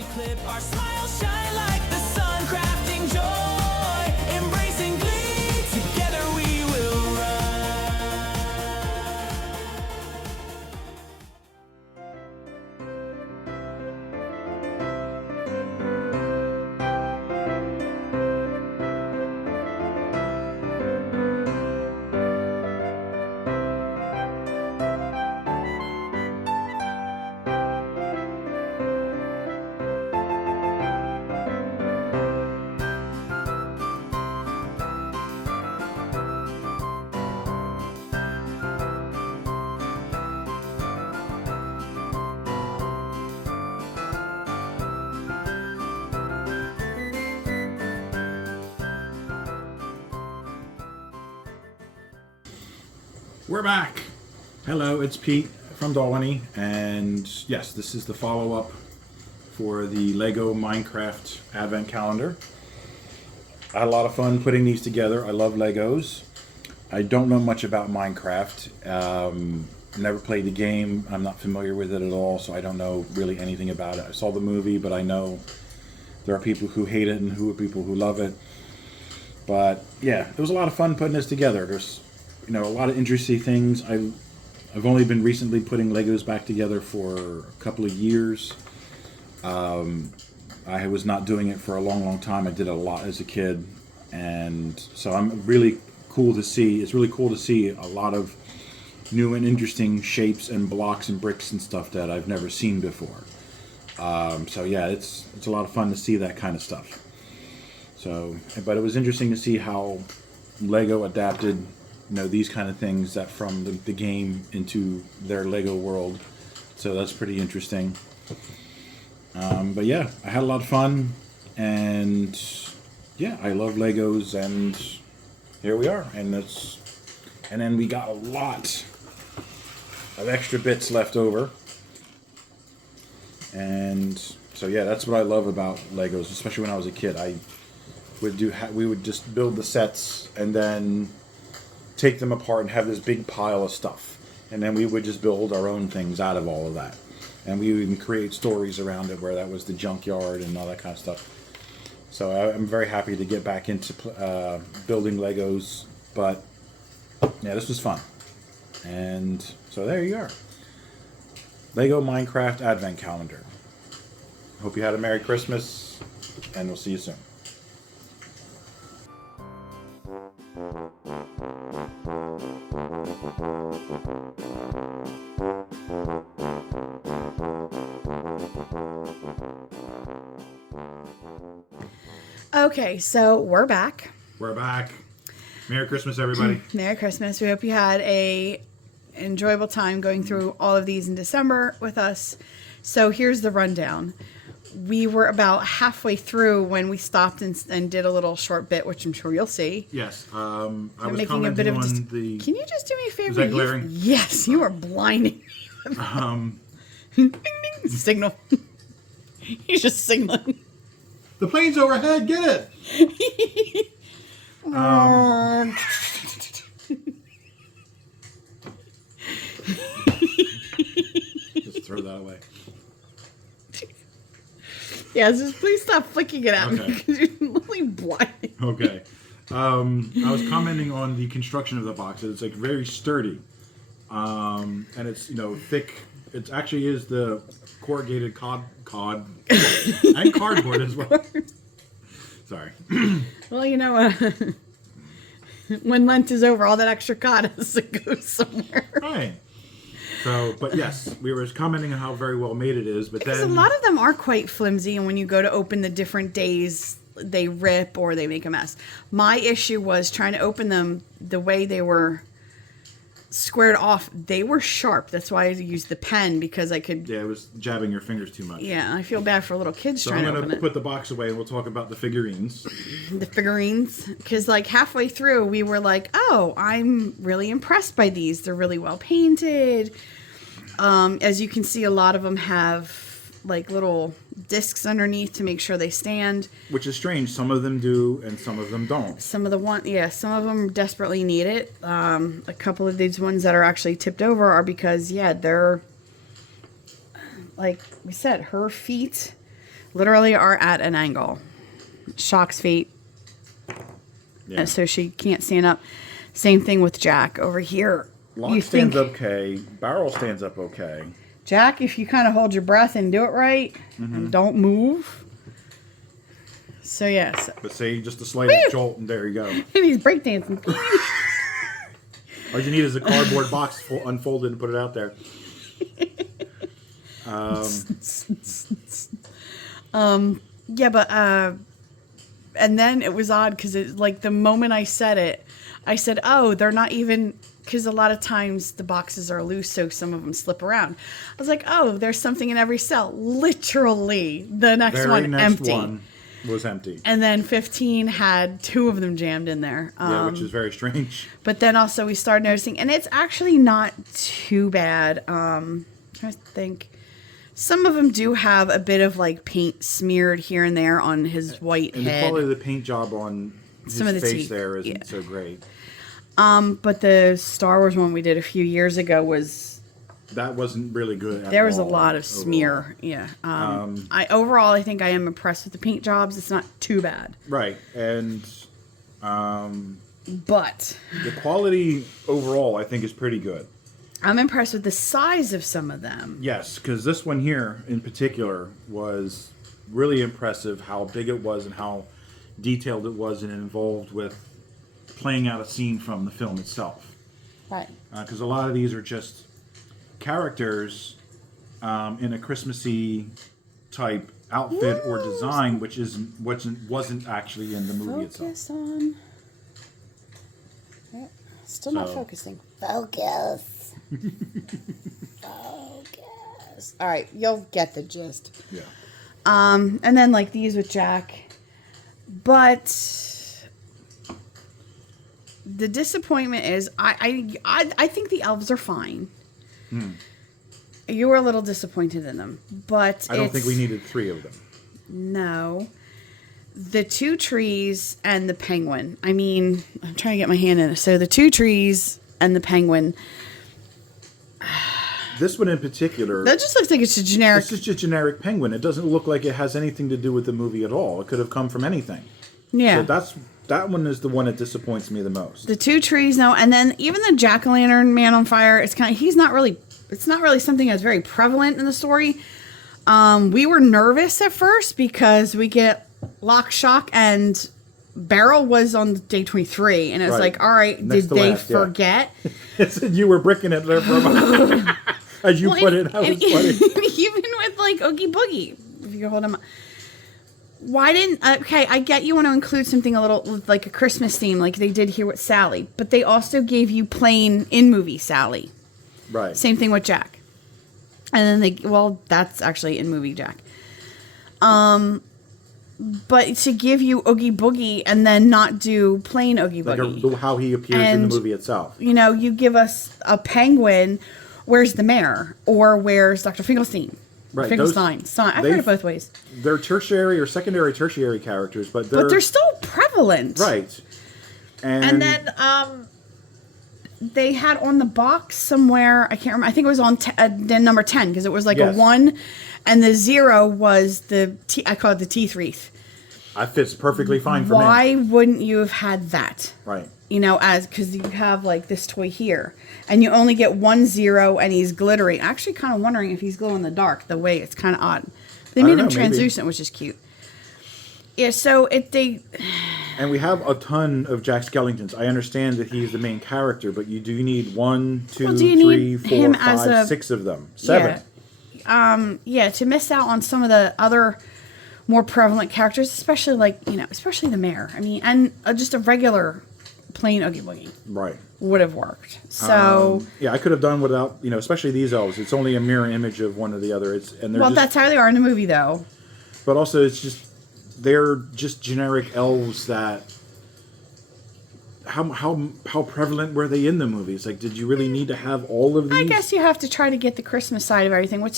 every clip. Our smiles shine like the sun, crafting joy, embracing glee. Together we will run. We're back. Hello, it's Pete from DALWHINNY, and yes, this is the follow-up for the Lego Minecraft Advent Calendar. I had a lot of fun putting these together. I love Legos. I don't know much about Minecraft. Never played the game. I'm not familiar with it at all, so I don't know really anything about it. I saw the movie, but I know there are people who hate it and who are people who love it. But yeah, it was a lot of fun putting this together. There's a lot of interesting things. I've only been recently putting Legos back together for a couple of years. I was not doing it for a long time. I did it a lot as a kid, and so I'm really cool to see. It's really cool to see a lot of new and interesting shapes and blocks and bricks and stuff that I've never seen before. So yeah, it's a lot of fun to see that kind of stuff. So, but it was interesting to see how Lego adapted these kind of things that from the game into their Lego world. So that's pretty interesting. But yeah, I had a lot of fun, and yeah, I love Legos, and here we are. And then we got a lot of extra bits left over. And so yeah, that's what I love about Legos, especially when I was a kid. We would just build the sets and then take them apart and have this big pile of stuff, and then we would just build our own things out of all of that, and we would even create stories around it where that was the junkyard and all that kind of stuff. So I'm very happy to get back into building Legos, but yeah, this was fun. And so there you are, Lego Minecraft Advent Calendar. Hope you had a Merry Christmas, and we'll see you soon. Okay, so we're back. We're back. Merry Christmas, everybody. Merry Christmas. We hope you had a enjoyable time going through all of these in December with us. So here's the rundown. We were about halfway through when we stopped and did a little short bit, which I'm sure you'll see. Yes, I was commenting on the... Can you just do me a favor? Is that glaring? Yes, you are blinding me. Ding, ding, signal. He's just signaling. The plane's overhead, get it! Just throw that away. Yeah, just please stop flicking it at me because you're literally blinding. Okay. I was commenting on the construction of the box. It's like very sturdy, and it's thick. It actually is the corrugated cod and cardboard as well. Sorry. Well, when Lent is over, all that extra cod has to go somewhere. Right. So, but yes, we were commenting on how very well made it is, but because then a lot of them are quite flimsy, and when you go to open the different days, they rip or they make a mess. My issue was trying to open them the way they were squared off. They were sharp. That's why I used the pen, because I could... Yeah, it was jabbing your fingers too much. Yeah, I feel bad for little kids so trying to open it. I'm going to put the box away and we'll talk about the figurines. The figurines. Because like halfway through, we were like, oh, I'm really impressed by these. They're really well painted. As you can see, a lot of them have like little discs underneath to make sure they stand. Which is strange. Some of them do and some of them don't. Some of them desperately need it. A couple of these ones that are actually tipped over are because, yeah, they're, like we said, her feet literally are at an angle. Shock's feet. Yeah. So she can't stand up. Same thing with Jack over here. Locke stands okay. Barrel stands up okay. Jack, if you kind of hold your breath and do it right, and don't move. So yes. But say just a slight jolt, and there you go. And he's breakdancing. All you need is a cardboard box unfolded and put it out there. Yeah, but and then it was odd because it like the moment I said it, I said, "Oh, they're not even." Because a lot of times the boxes are loose, so some of them slip around. I was like, "Oh, there's something in every cell." Literally, the next one empty. One was empty. And then 15 had 2 of them jammed in there. Yeah, which is very strange. But then also we started noticing, and it's actually not too bad. I think some of them do have a bit of like paint smeared here and there on his white and head. the quality of the paint job on his Some of the face teeth, there isn't so great. But the Star Wars one we did a few years ago that wasn't really good. There was a lot of smear. Yeah. I think I am impressed with the paint jobs. It's not too bad. Right. And but the quality overall, I think, is pretty good. I'm impressed with the size of some of them. Yes, because this one here in particular was really impressive how big it was and how detailed it was and involved with playing out a scene from the film itself. Right. Because a lot of these are just characters in a Christmassy type outfit or design, which wasn't actually in the movie itself. Focus on. Still not focusing. Focus. Focus. All right, you'll get the gist. Yeah. And then like these with Jack, but the disappointment is I think the elves are fine. You were a little disappointed in them, but I don't think we needed 3 of them. No. The 2 trees and the penguin. I mean, I'm trying to get my hand in it. So the 2 trees and the penguin. This one in particular. That just looks like it's a generic. It's just a generic penguin. It doesn't look like it has anything to do with the movie at all. It could have come from anything. Yeah. So that one is the one that disappoints me the most. The 2 trees, no, and then even the jack-o'-lantern man on fire. It's not really something that's very prevalent in the story. We were nervous at first because we get Lock, Shock, and Barrel was on day 23, and it was like, all right, Next did they last, forget? You were bricking it there for a moment. As you put it, that was funny. Even with like Oogie Boogie, if you hold him up. Why didn't... Okay, I get you want to include something a little like a Christmas theme like they did here with Sally, but they also gave you plain in-movie Sally. Right. Same thing with Jack. And then that's actually in-movie Jack. But to give you Oogie Boogie and then not do plain Oogie Boogie. Like how he appears in the movie itself. You know, you give us a penguin, where's the mayor? Or where's Dr. Finkelstein? Right. Finkelstein. I've heard it both ways. They're tertiary or secondary tertiary characters, but they're still prevalent. Right. And then they had on the box somewhere, I can't remember, I think it was on then number 10, because it was like a 1, and the 0 was I call it the teeth wreath. That fits perfectly fine for me. Why wouldn't you have had that? Right. You know, because you have like this toy here, and you only get 1 0, and he's glittering. Actually, kind of wondering if he's glow in the dark. The way it's kind of odd. They made him translucent, which is cute. Yeah. So And we have a ton of Jack Skellingtons. I understand that he's the main character, but you do need 1, 2, 3, 4, 5, 6 of them. 7. Yeah. To miss out on some of the other more prevalent characters, especially especially the mayor. I mean, and just a regular plain Oogie Boogie. Right. Would have worked. So I could have done without, especially these elves. It's only a mirror image of one or the other. That's how they are in the movie, though. But also, they're just generic elves that. How prevalent were they in the movies? Like, did you really need to have all of these? I guess you have to try to get the Christmas side of everything, I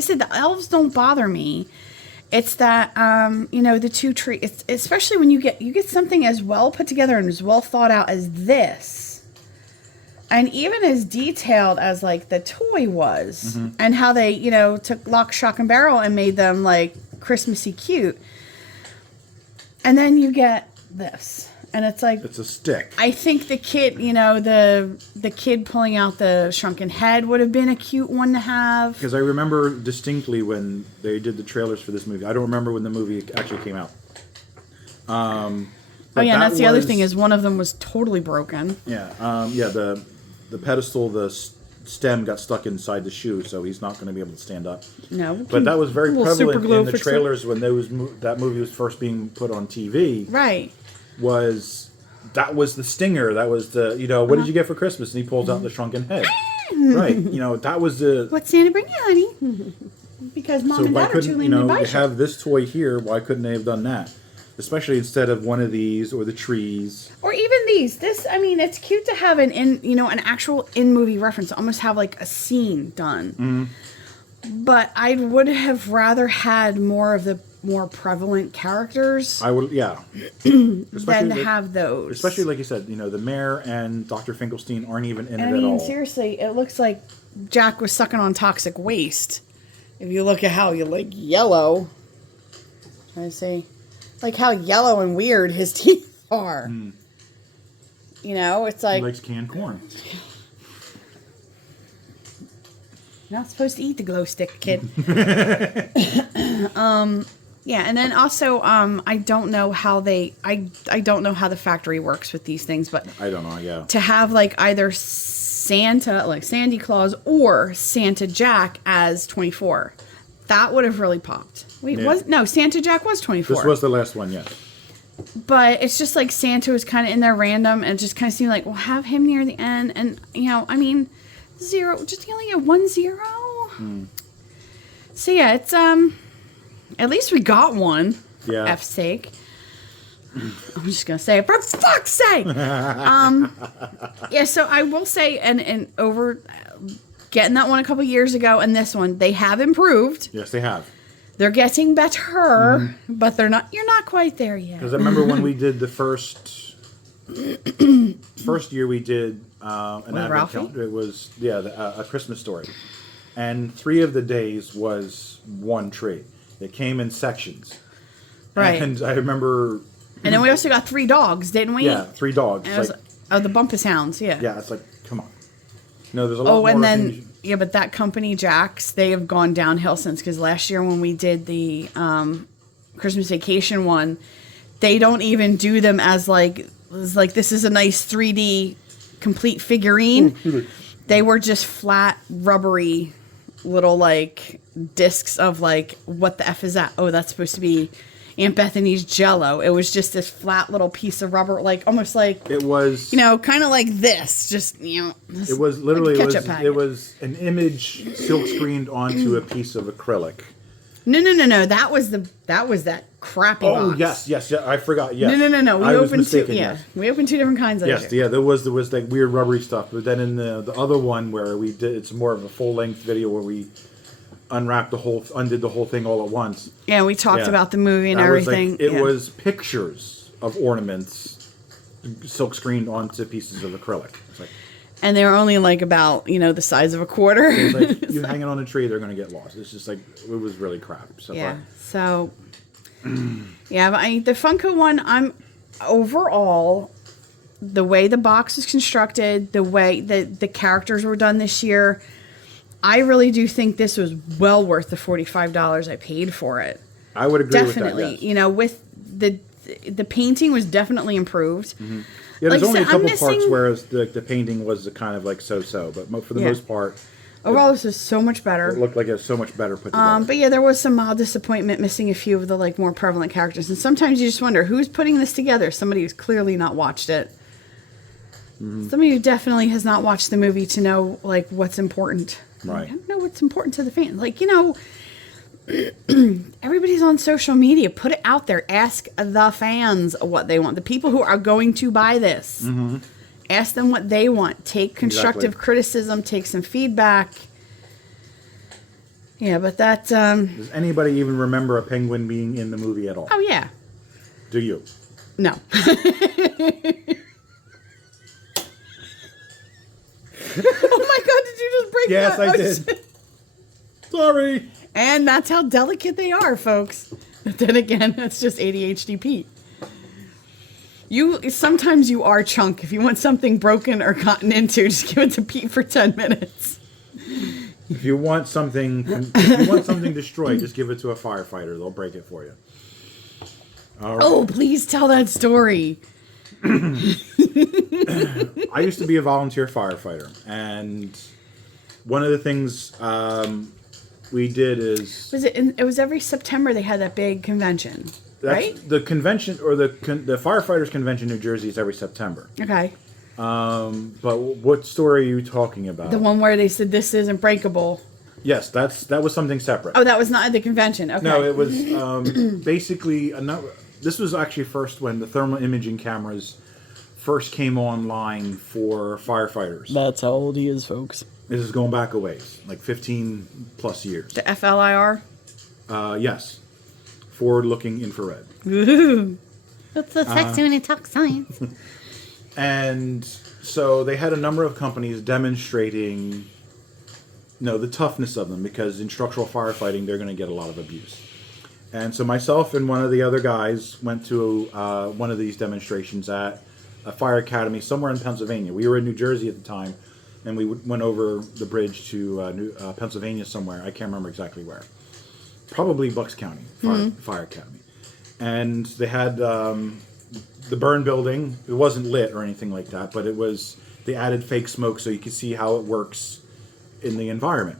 said the elves don't bother me. It's that, the 2 trees, especially when you get something as well put together and as well thought out as this. And even as detailed as, like, the toy was. Mm-hmm. And how they, took Lock, Shock, and Barrel and made them, like, Christmassy cute. And then you get this. And it's like, It's a stick. I think the kid, you know, the kid pulling out the shrunken head would have been a cute one to have. Because I remember distinctly when they did the trailers for this movie. I don't remember when the movie actually came out. Oh yeah, and that's the other thing is one of them was totally broken. Yeah, the pedestal, the stem got stuck inside the shoe, so he's not going to be able to stand up. No, But that was very a little super prevalent glue in the fix it. trailers when that movie was first being put on TV. Right. That was the stinger. That was the, you know, what did you get for Christmas? And he pulls out the shrunken head. Right. You know, that was the... What Santa bring you, honey? Because mom and why dad are too couldn't, lame to buy you shit. have this toy here, why couldn't they have done that? Especially instead of one of these or the trees. Or even these. This, I mean, it's cute to have an actual in-movie reference. Almost have like a scene done. Mm-hmm. But I would have rather had more of the more prevalent characters I would, yeah. than to have those. Especially, like you said, you know, the mayor and Dr. Finkelstein aren't even in And it I at mean, all. seriously, it looks like Jack was sucking on toxic waste. If you look at how you like yellow, trying to say, like how yellow and weird his teeth are. You know, it's He like likes canned corn. you're not supposed to eat the glow stick, kid. Yeah, and then also, I don't know how I don't know how the factory works with these things, but I don't know, yeah. to have like either Santa, like Sandy Claus, or Santa Jack as 24, that would have really popped. Wait, Yeah. Santa Jack was 24. This was the last one, yes. But it's just like Santa was kind of in there random, and it just kind of seemed like, well, have him near the end, and you know, I mean, 0, just you only get 1 0. So yeah, it's at least we got one. Yeah. F's sake. I'm just gonna say it for fuck's sake. Yeah, so I will say, and over getting that one a couple years ago, and this one, they have improved. Yes, they have. They're getting better, but they're not. You're not quite there yet. Because I remember when we did the first year we did an advent Ralphie? calendar. It was a Christmas Story, and 3 of the days was one tree. It came in sections, Right. And I remember. And then we also got 3 dogs, didn't we? Yeah, 3 dogs. And it was, Like, the Bumpus Hounds, yeah. yeah, it's like, come on. No, there's a lot Oh, more and then things. yeah, but that company Jack's, they have gone downhill since, because last year when we did the Christmas Vacation one, they don't even do them as like this is a nice 3D complete figurine. They were just flat rubbery little like discs of like, what the F is that? Oh, that's supposed to be Aunt Bethany's Jello. It was just this flat little piece of rubber, like almost like, It was. you know, kind of like this, just, you know. It was literally like a it ketchup was, packet. it was an image silk screened onto a piece of acrylic. No. That was that crappy Oh box. yes, I forgot. Yes. No. We I was opened mistaken, 2. Yeah, yes. we opened 2 different kinds of Yes, it. yeah, there was like weird rubbery stuff, but then in the other one where we did, it's more of a full length video where we undid the whole thing all at once. Yeah, we talked Yeah. about the movie and That was everything. like, it yeah. was pictures of ornaments silk screened onto pieces of acrylic. It's like, and they were only like about, you know, the size of a quarter. it's like you hang it on a tree, they're gonna get lost. It's just like, it was really crap. So Yeah. So, yeah, but the Funko one, I'm overall, the way the box is constructed, the way that the characters were done this year, I really do think this was well worth the $45 I paid for it. I would agree Definitely. with that. Yes. You know, with the painting was definitely improved. Yeah, there's Like I only a said, I'm couple parts missing- where the painting was kind of like so, but for the Yeah. most part, Overall, this is so much better. it looked like it was so much better put together. But yeah, there was some mild disappointment missing a few of the like more prevalent characters, and sometimes you just wonder who's putting this together. Somebody who's clearly not watched it. Somebody who definitely has not watched the movie to know like what's important. Right. I don't know what's important to the fans. Like, you know, everybody's on social media. Put it out there. Ask the fans what they want. The people who are going to buy this. Ask them what they want. Take constructive criticism. Take some feedback. Yeah, but that. Does anybody even remember a penguin being in the movie at all? Oh yeah. Do you? No. Oh my God! Did you just break Yes, that? I did. Sorry. And that's how delicate they are, folks. But then again, that's just ADHD Pete. Sometimes you are Chunk. If you want something broken or gotten into, just give it to Pete for 10 minutes. If you want something destroyed, just give it to a firefighter. They'll break it for you. All right. Oh, please tell that story. I used to be a volunteer firefighter, and one of the things we did is It was every September they had that big convention, right? the convention, or the firefighters convention in New Jersey is every September. Okay. But what story are you talking about? The one where they said this isn't breakable. Yes, that was something separate. Oh, that was not at the convention. Okay. No, it was basically this was actually first when the thermal imaging cameras first came online for firefighters. That's how old he is, folks. This is going back a ways, like 15 plus years. The FLIR? Yes. Forward-looking infrared. Ooh. That's so sexy when you talk science. And so they had a number of companies demonstrating, the toughness of them, because in structural firefighting, they're going to get a lot of abuse. And so myself and one of the other guys went to one of these demonstrations at a fire academy somewhere in Pennsylvania. We were in New Jersey at the time, and we went over the bridge to Pennsylvania somewhere. I can't remember exactly where. Probably Bucks County Fire Academy. And they had the burn building. It wasn't lit or anything like that, but they added fake smoke so you could see how it works in the environment.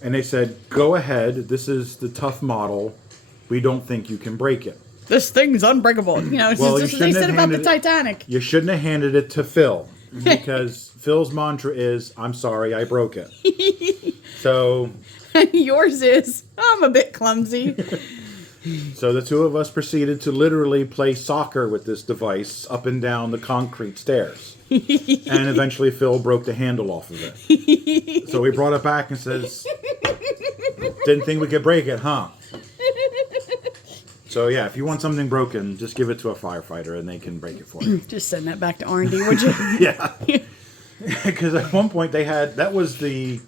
And they said, go ahead, this is the tough model. We don't think you can break it. This thing's unbreakable. It's Well, just what they said about the Titanic. You shouldn't have handed it to Phil, because Phil's mantra is, I'm sorry, I broke it. So Yours is, I'm a bit clumsy. So the two of us proceeded to literally play soccer with this device up and down the concrete stairs. And eventually Phil broke the handle off of it. So we brought it back and says, didn't think we could break it, huh? So yeah, if you want something broken, just give it to a firefighter and they can break it for you. Just send that back to R&D, would you? Yeah. Because at one point that was the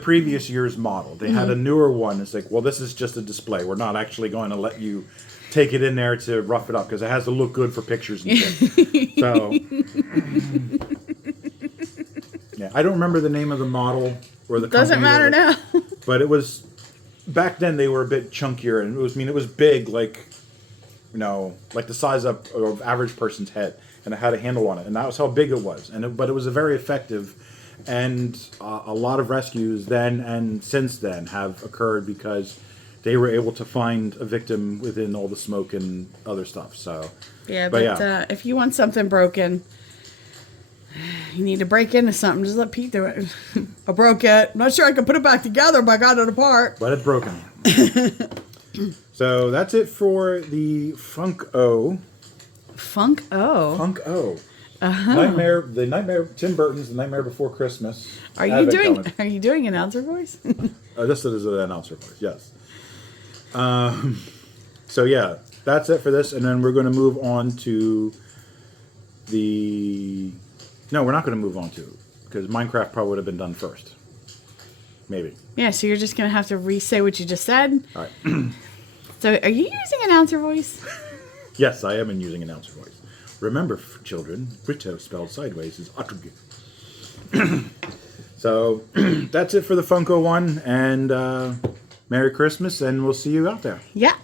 previous year's model. They had a newer one. It's like, well, this is just a display. We're not actually going to let you take it in there to rough it up, because it has to look good for pictures and shit. So, yeah, I don't remember the name of the model or the Doesn't company matter now. But it was, back then they were a bit chunkier, and it was big, like the size of an average person's head, and it had a handle on it, and that was how big it was. But it was a very effective. And a lot of rescues then and since then have occurred because they were able to find a victim within all the smoke and other stuff. So, Yeah, but if you want something broken, you need to break into something. Just let Pete do it. I broke it. I'm not sure I can put it back together, but I got it apart. But it's broken. So that's it for the funko. Funko? Funko. Nightmare, Tim Burton's The Nightmare Before Christmas. Are you doing announcer voice? This is an announcer voice, yes. So yeah, that's it for this, and then we're going to move on to No, we're not going to move on to, because Minecraft probably would have been done first. Maybe. Yeah, so you're just going to have to re-say what you just said? All right. So are you using announcer voice? Yes, I am using announcer voice. Remember, children, Brito spelled sideways is attribute. So, that's it for the Funko one, and Merry Christmas, and we'll see you out there. Yeah.